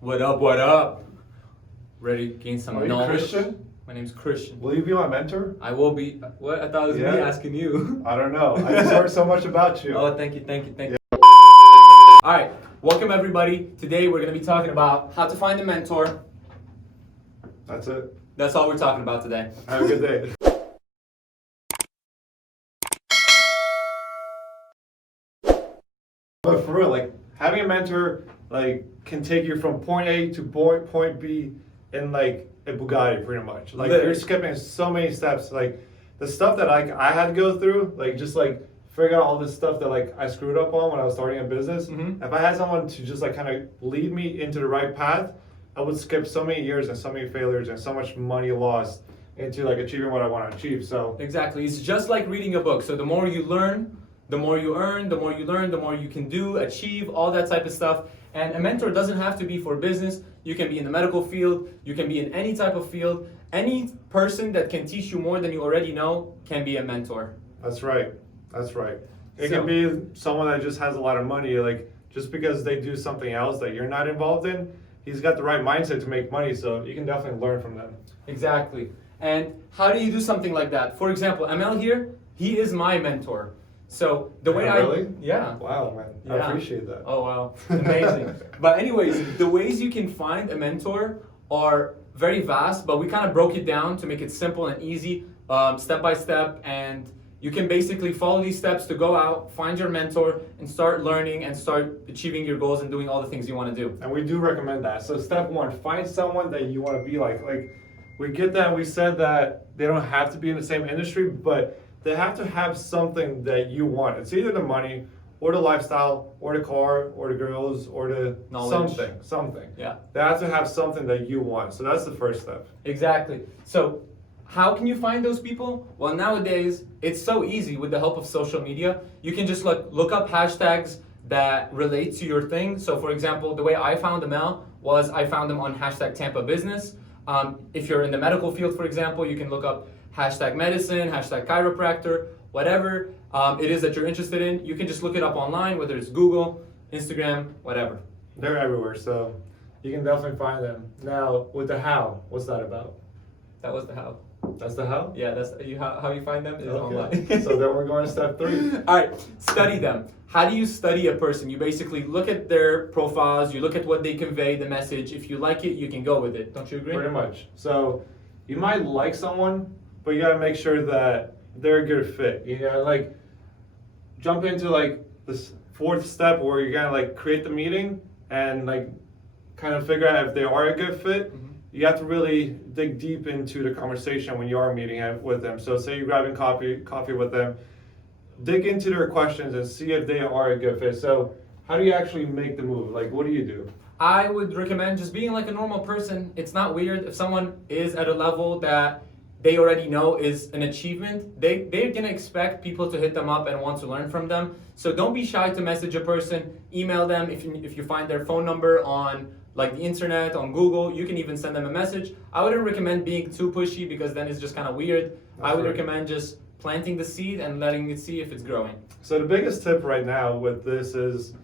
What up, what up? Ready to gain some Are you knowledge? Christian? My name's Christian. Will you be my mentor? I will be. What? I thought it was me Yeah. asking you. I don't know. I just heard so much about you. Oh, thank you. All right, welcome everybody. Today we're going to be talking about how to find a mentor. That's it. That's all we're talking about today. Have a good day. But for real, like having a mentor, like can take you from point A to point B in like a Bugatti, pretty much. Like Literally. you're skipping so many steps. Like the stuff that I had to go through, like just like figure out all this stuff that like I screwed up on when I was starting a business. Mhm. If I had someone to just like kind of lead me into the right path, I would skip so many years and so many failures and so much money lost into like achieving what I want to achieve. So Exactly. It's just like reading a book. So the more you learn, the more you earn, the more you learn, the more you can do, achieve, all that type of stuff. And a mentor doesn't have to be for business. You can be in the medical field. You can be in any type of field. Any person that can teach you more than you already know can be a mentor. that's right. That's right. It So- can be someone that just has a lot of money, like just because they do something else that you're not involved in, he's got the right mindset to make money, so you can definitely learn from them. Exactly. And how do you do something like that? For example, ML here, he is my mentor. So the way Really? Yeah. Wow, man. I Yeah. appreciate that. Oh wow, amazing. But anyways, the ways you can find a mentor are very vast, but we kind of broke it down to make it simple and easy, step by step, and you can basically follow these steps to go out, find your mentor, and start learning and start achieving your goals and doing all the things you want to do. And we do recommend that. So step one, find someone that you want to be like. Like we get that, we said that they don't have to be in the same industry, but they have to have something that you want. It's either the money or the lifestyle or the car or the girls or the Knowledge. something. Yeah. They have to have something that you want. So that's the first step. Exactly. So, how can you find those people? Well, nowadays, it's so easy with the help of social media. You can just look up hashtags that relate to your thing. So, for example, the way I found them out was I found them on hashtag Tampa Business. If you're in the medical field, for example, you can look up hashtag medicine, hashtag chiropractor, whatever it is that you're interested in. You can just look it up online, whether it's Google, Instagram, whatever. They're everywhere, so you can definitely find them. Now, with the how, what's that about? That was the how. That's the how? Yeah, that's how you find them is Okay. online. So then we're going to step 3. All right, study them. How do you study a person? You basically look at their profiles, you look at what they convey, the message. If you like it, you can go with it. Don't you agree? Pretty much. So you might like someone, but you gotta make sure that they're a good fit. You gotta like jump into like this 4th step where you're gonna like create the meeting and like kind of figure out if they are a good fit. Mhm. You have to really dig deep into the conversation when you are meeting with them. So say you're grabbing coffee with them, dig into their questions and see if they are a good fit. So how do you actually make the move? Like what do you do? I would recommend just being like a normal person. It's not weird if someone is at a level that they already know is an achievement. They're gonna expect people to hit them up and want to learn from them. So don't be shy to message a person, email them if you find their phone number on like the internet, on Google. You can even send them a message. I wouldn't recommend being too pushy because then it's just kind of weird. I would right. recommend just planting the seed and letting it see if it's growing. So the biggest tip right now with this is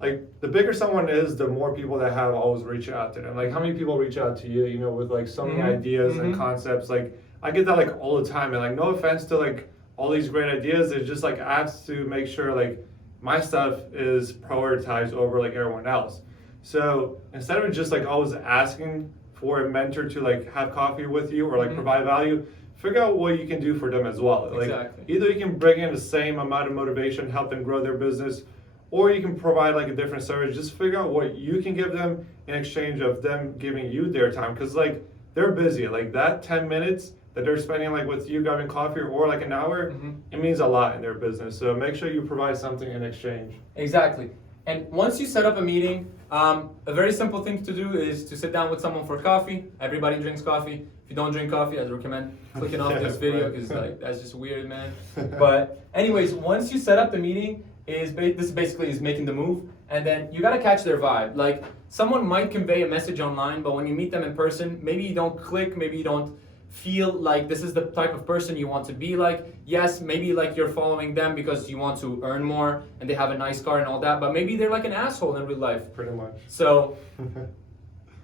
like the bigger someone is, the more people that have always reach out to them. Like how many people reach out to you, you know, with like so many Mhm. ideas and Mhm. concepts. Like I get that like all the time, and like no offense to like all these great ideas, it's just like I have to make sure like my stuff is prioritized over like everyone else. So instead of just like always asking for a mentor to like have coffee with you or like Mhm. provide value, figure out what you can do for them as well. Like Exactly. either you can bring in the same amount of motivation, help them grow their business, or you can provide like a different service. Just figure out what you can give them in exchange of them giving you their time, because like they're busy. Like that 10 minutes that they're spending like with you grabbing coffee or like an hour, Mhm. it means a lot in their business. So make sure you provide something in exchange. Exactly. And once you set up a meeting, a very simple thing to do is to sit down with someone for coffee. Everybody drinks coffee. If you don't drink coffee, I'd recommend clicking off this video Right. because like that's just weird, man. But anyways, once you set up the meeting, this basically is making the move, and then you gotta catch their vibe. Like someone might convey a message online, but when you meet them in person, maybe you don't click, maybe you don't feel like this is the type of person you want to be like. Yes, maybe like you're following them because you want to earn more and they have a nice car and all that, but maybe they're like an asshole in real life. Pretty much. So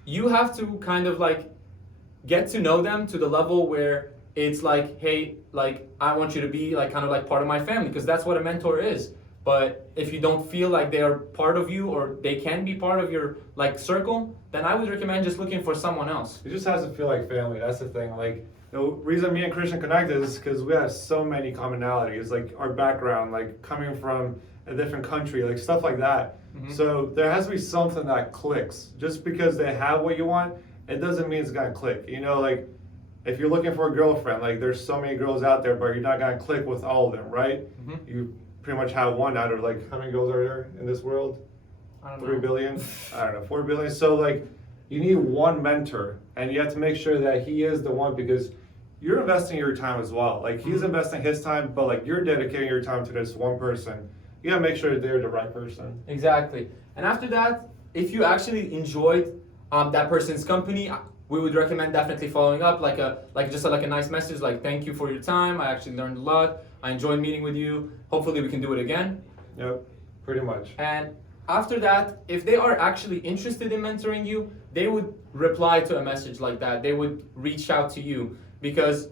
you have to kind of like get to know them to the level where it's like, hey, like I want you to be like kind of like part of my family, because that's what a mentor is. But if you don't feel like they are part of you or they can be part of your like circle, then I would recommend just looking for someone else. It just has to feel like family. That's the thing. Like the reason me and Christian connected is because we have so many commonalities, like our background, like coming from a different country, like stuff like that. Mm-hmm. So there has to be something that clicks. Just because they have what you want, it doesn't mean it's gonna click. You know, like if you're looking for a girlfriend, like there's so many girls out there, but you're not gonna click with all of them, right? Mm-hmm. You pretty much have one out of like, how many girls are there in this world? I don't know. 3 billion? I don't know, 4 billion. So like you need one mentor, and you have to make sure that he is the one, because you're investing your time as well. Like he's investing his time, but like you're dedicating your time to this one person. You gotta make sure they're the right person. Exactly. And after that, if you actually enjoyed that person's company, we would recommend definitely following up, like a nice message, like thank you for your time. I actually learned a lot. I enjoyed meeting with you. Hopefully we can do it again. Yep, pretty much. And after that, if they are actually interested in mentoring you, they would reply to a message like that. They would reach out to you, because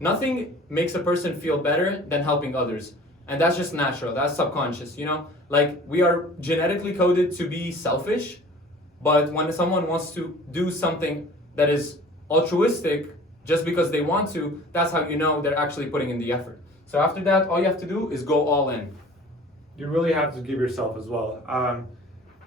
nothing makes a person feel better than helping others. And that's just natural. That's subconscious, you know? Like we are genetically coded to be selfish, but when someone wants to do something that is altruistic just because they want to, that's how you know they're actually putting in the effort. So after that, all you have to do is go all in. You really have to give yourself as well.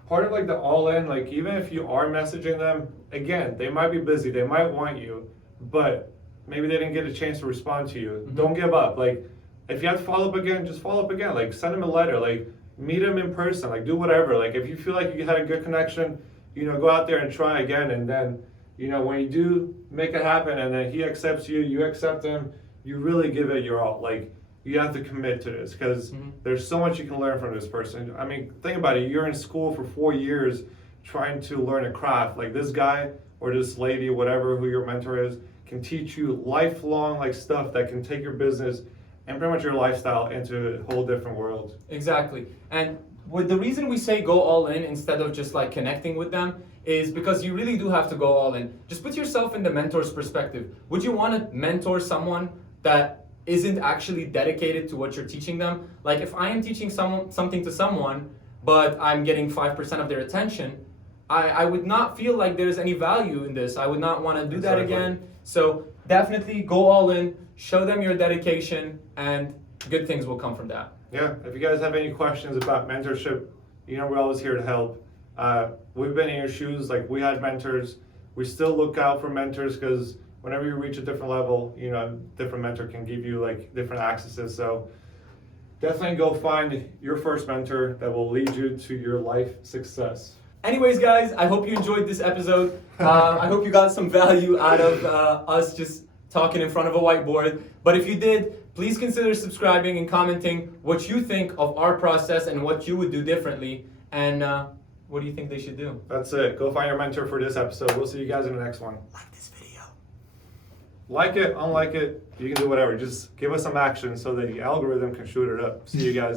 Part of like the all in, like even if you are messaging them, again, they might be busy, they might want you, but maybe they didn't get a chance to respond to you. Mm-hmm. Don't give up. Like if you have to follow up again, just follow up again. Like send them a letter, like meet them in person, like do whatever. Like if you feel like you had a good connection, you know, go out there and try again. And then, you know, when you do make it happen and then he accepts you, you accept him, you really give it your all. Like you have to commit to this, because there's so much you can learn from this person. I mean, think about it. You're in school for 4 years trying to learn a craft. Like this guy or this lady, whatever, who your mentor is, can teach you lifelong like stuff that can take your business and pretty much your lifestyle into a whole different world. Exactly. And with the reason we say go all in instead of just like connecting with them is because you really do have to go all in. Just put yourself in the mentor's perspective. Would you want to mentor someone that isn't actually dedicated to what you're teaching them? Like if I am teaching something to someone, but I'm getting 5% of their attention, I would not feel like there's any value in this. I would not want to do that again. So definitely go all in, show them your dedication, and good things will come from that. Yeah, if you guys have any questions about mentorship, you know we're always here to help. We've been in your shoes, like we had mentors. We still look out for mentors, because whenever you reach a different level, you know, different mentor can give you like different accesses. So definitely go find your first mentor that will lead you to your life success. Anyways, guys, I hope you enjoyed this episode. I hope you got some value out of us just talking in front of a whiteboard. But if you did, please consider subscribing and commenting what you think of our process and what you would do differently. And what do you think they should do? That's it. Go find your mentor for this episode. We'll see you guys in the next one. Like this video. Like it, unlike it, you can do whatever. Just give us some action so that the algorithm can shoot it up. See you guys.